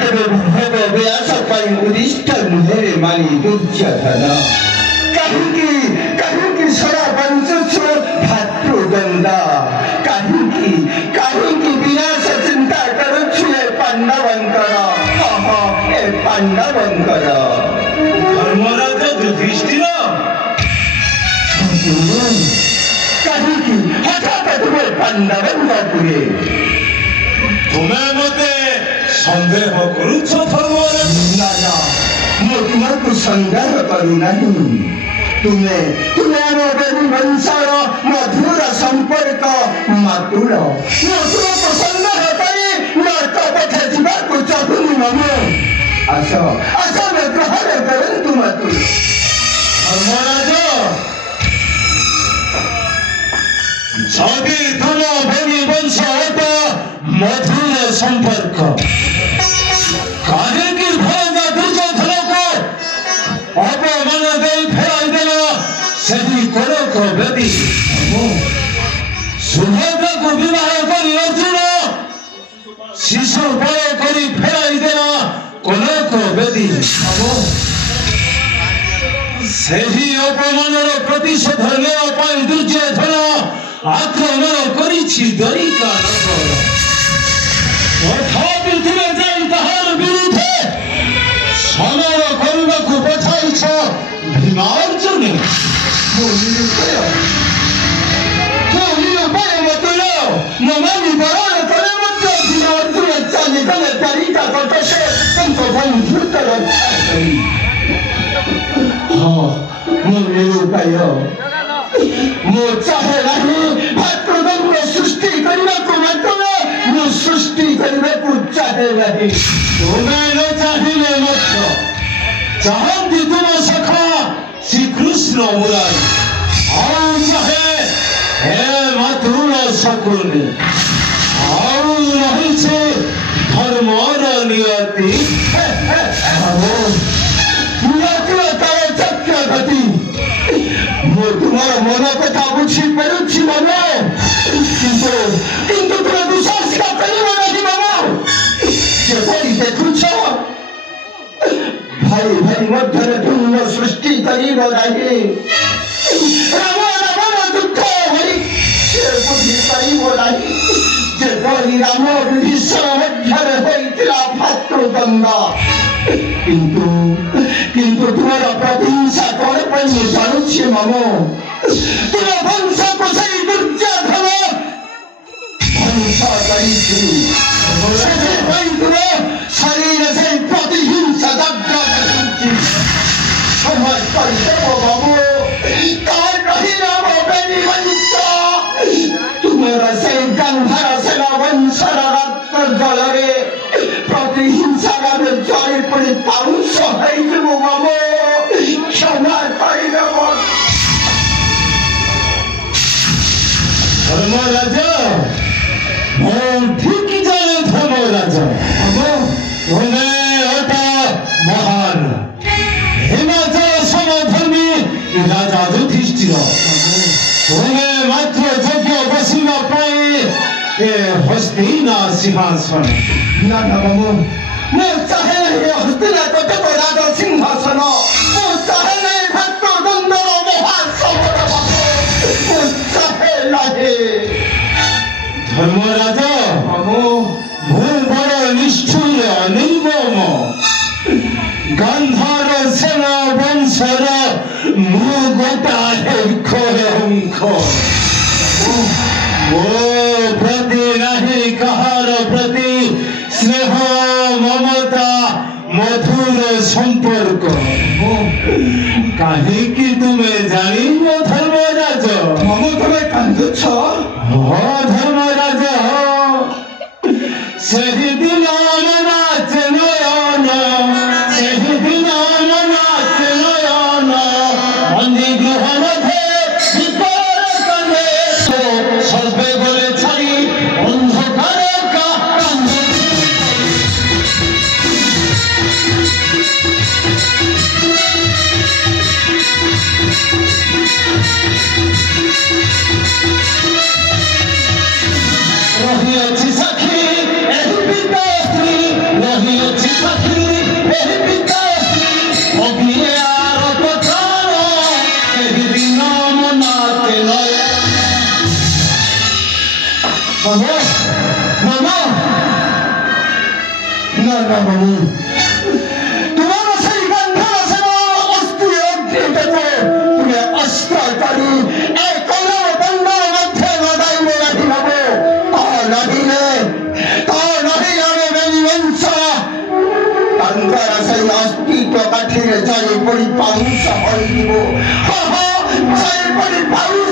केवे भोग व्यास कई उदिष्ट मुहरे मानी दुर्योधन कहीं की सरा वंश भातृदंड कहीं की विनाश चिंता करुछुए पांडवंकर ए पांडवंकर धर्मराज युधिष्ठिर कहीं की हठात तुम्हें पांडवंकर हुए तुम्हें मते संदेह करुछ धर्मराज ना मैं तुम्हारे संदेह करू नहीं तुम्हें वंशर मधुर संपर्क मातुर तुमको संदेह करी पथे जीवाको चाहूनी ममे आस मैं ग्रहण करंतु मातुर धर्मराज जदि तुम भूमि वंश होता मधुर संपर्क काहे की भोगा दुर्योधन को अपमान दे फेराई देला सही करो को बेदी सुभद्रा को विवाह करी अर्जुन शिशु बड़ करी फेराई देला कोनो को बेदी सही अपमानर प्रतिशोध लेवा पाई दुर्योधन आक्रमण करिछि दरिका नगर तथापि तुमे जाई ताहार विरुद्धे समर करबाकु बछाइछ भीमार्जुन ମୋ ନିରୁପାୟ ମତୁଲ ନମାମି ବରଣ କରେ ମଧ୍ୟ ଭୀମାର୍ଜୁନ ଚାଲିଗଲେ ଚାରିଟା ଗତ ସେ ତାଙ୍କ ବନ୍ଧୁତ୍ୱ ରକ୍ଷା କରି ହଁ ମୋ ନିରୁପାୟ ମୁଁ ଚାହେଁ ନାହିଁ ଭାତୃଦଣ୍ଡ ସୃଷ୍ଟି କରିବାକୁ ମାତ୍ର ମୁଁ ସୃଷ୍ଟି କରିବାକୁ ଚାହେଁ ନାହିଁ ତୁମେ ନ ଚାହିଁଲେ ମଧ୍ୟ ଚାହାନ୍ତି ତୁମ ସଖା ଶ୍ରୀକୃଷ୍ଣ ମୁରାରୀ ଆଉ ଚାହେ ହେ ମାତୃର ଶକୁନି ଆଉ ରହିଛି ଧର୍ମର ନିୟତି ନିୟତିର ତାର ଚକ୍ର ଗତି ମୁଁ ତୁମର ମନ କଥା ବୁଝିପାରୁଛି ମାମା କିନ୍ତୁ ତୁମେ ଦୁଃଶାସିକା କରିବ ନାହିଁ ମାମା ଯେପରି ଦେଖୁଛ ଭାଇ ମଧ୍ୟରେ ଭିନ୍ନ ସୃଷ୍ଟି କରିବ ନାହିଁ ରାମ ଯୁଦ୍ଧ ହୋଇ ସେ ବୁଝିପାରିବ ନାହିଁ ଯେପରି ରାମ ବିଭୀଷଣ ମଧ୍ୟରେ ହୋଇଥିଲା ଭାତୃଦଣ୍ଡ କିନ୍ତୁ ତୁମର ପ୍ରତିହିଂସା କଣ ପାଇଁ ମୁଁ ଜାଣୁଛି ମାମ ତୁମ ବଂଶକୁ ସେଇ ଦୁର୍ଯୋଧନ ଧ୍ୱଂସ କରିଛି ସେଥିପାଇଁ ତୁମ ଶରୀର ସେଇ ପ୍ରତିହିଂସା ଯଜ୍ଞ କରୁଛି ସମୟ କରିଦେବ ବାବୁ ତାର ରହିଲା ମୋ ବେନି ବଂଶ ତୁମର ସେଇ ଗାନ୍ଧାର ସେନା ବଂଶର ରକ୍ତ ଜଳରେ ପ୍ରତିହିଂସା ଭାବେ ଜଳି ପଡ଼ି ପାଉଁଶ ହେଇଯିବ ବାବୁ କ୍ଷମା କରିଦେବ ଧର୍ମରାଜ ମୁଁ ଠିକ ଜାଣେ ଧର୍ମରାଜ ତୁମେ ଅଟ ମହାନ ହିମାଚଳ ସମଧର୍ମୀ ରାଜା ଯୁଧିଷ୍ଠିର ତୁମେ ମାତ୍ର ଯୋଗ୍ୟ ବସିବା ପାଇଁ ଏ ହସ୍ତିନା ସିଂହାସନ ନା ବାବୁ ମୁଁ ଚାହେଁ ନାହିଁ ହସ୍ତିନା କଟକ ରାଜ ସିଂହାସନ ମୁଁ ଚାହେଁ ନାହିଁ ଭାତୃଦଣ୍ଡର ମହାସମର ବାବୁ ମୁଁ ଚାହେଁ ନାହିଁ ଧର୍ମରାଜ ମୁଁ ବଡ଼ ନିଷ୍ଠୁର ନିର୍ମମ ଗାନ୍ଧାର ସେନା ବଂଶର ମୁଁ ଗୋଟାଏ ଖରଙ୍କ ମୋ ପ୍ରତି ନାହିଁ କାହାର ପ୍ରତି ସ୍ନେହ ମମତା ମଧୁର ସମ୍ପର୍କ କାହିଁକି ତୁମେ ଜାଣିବ ଧର୍ମରାଜ ତୁମେ କାନ୍ଦୁଛ ହଁ ଧର୍ମରାଜ ସେହିଦିନ ନାଚ ନୟନ ସେହିଦିନ ନାଚ ନୟନ ମନ୍ଦି ଗୃହ ମଧ୍ୟ সর্বে বলে ছাড়ি অন্ধকারে রহিয়াছি সাক্ষী এই বিদ্যা স্ত্রী রহিয়াছি मामा ना ना मामू तुम्हारा सही गंधा से अस्थि अग्नि को तुम्हें अस्त्राचारी एक कला बंदा मध्य लगाई में नहीं लगो नहीं जाने मेरी वंशा अंदर सही अस्तित्व कठिन जाए बड़ी पाहुसा हो जाए बड़ी पाहुसा